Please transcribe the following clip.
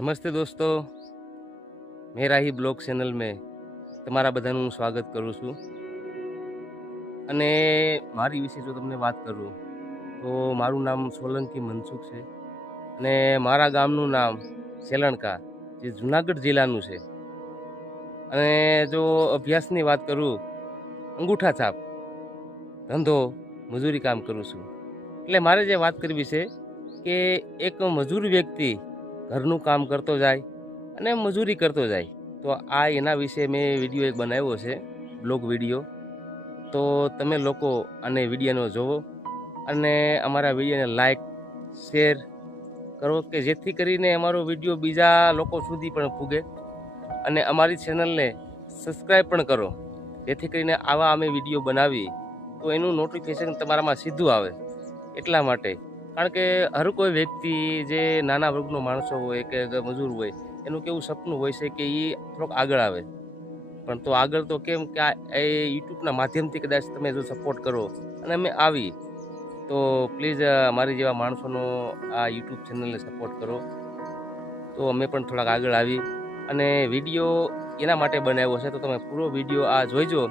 નમસ્તે દોસ્તો, મેરા હી blog channel મેં તમારા બધાનું સ્વાગત કરું છું. અને મારી વિશે જો તમને વાત કરું તો મારું નામ સોલંકી મનસુખ છે અને મારા ગામનું નામ સેલણકા જે જુનાગઢ જિલ્લાનું છે. અને જો અભ્યાસની વાત કરું, અંગૂઠા છાપ ધંધો મજૂરી કામ કરું છું. એટલે મારે જે વાત કરવી છે કે એક મજૂર વ્યક્તિ ઘરનું કામ કરતો જાય અને મજૂરી કરતો જાય, તો આ એના વિશે મેં વિડીયો એક બનાવ્યો છે, બ્લોગ વિડીયો. તો તમે લોકો આને વિડીયોનો જોવો અને અમારા વિડીયોને લાઈક શેર કરો કે જેથી કરીને અમારો વિડીયો બીજા લોકો સુધી પણ પૂગે અને અમારી ચેનલને સબસ્ક્રાઈબ પણ કરો, જેથી કરીને આવા અમે વિડીયો બનાવી તો એનું નોટિફિકેશન તમારામાં સીધું આવે. એટલા માટે, કારણ કે હર કોઈ વ્યક્તિ જે નાના વર્ગનો માણસો હોય કે મજૂર હોય, એનું કેવું સપનું હોય છે કે એ થોડોક આગળ આવે. પણ તો આગળ તો કેમ કે આ યુટ્યુબના માધ્યમથી કદાચ તમે જો સપોર્ટ કરો અને અમે આવી તો પ્લીઝ મારી જેવા માણસોનો આ યુટ્યુબ ચેનલને સપોર્ટ કરો, તો અમે પણ થોડાક આગળ આવી. અને વિડીયો એના માટે બનાવ્યો છે, તો તમે પૂરો વિડીયો આ જોઈજો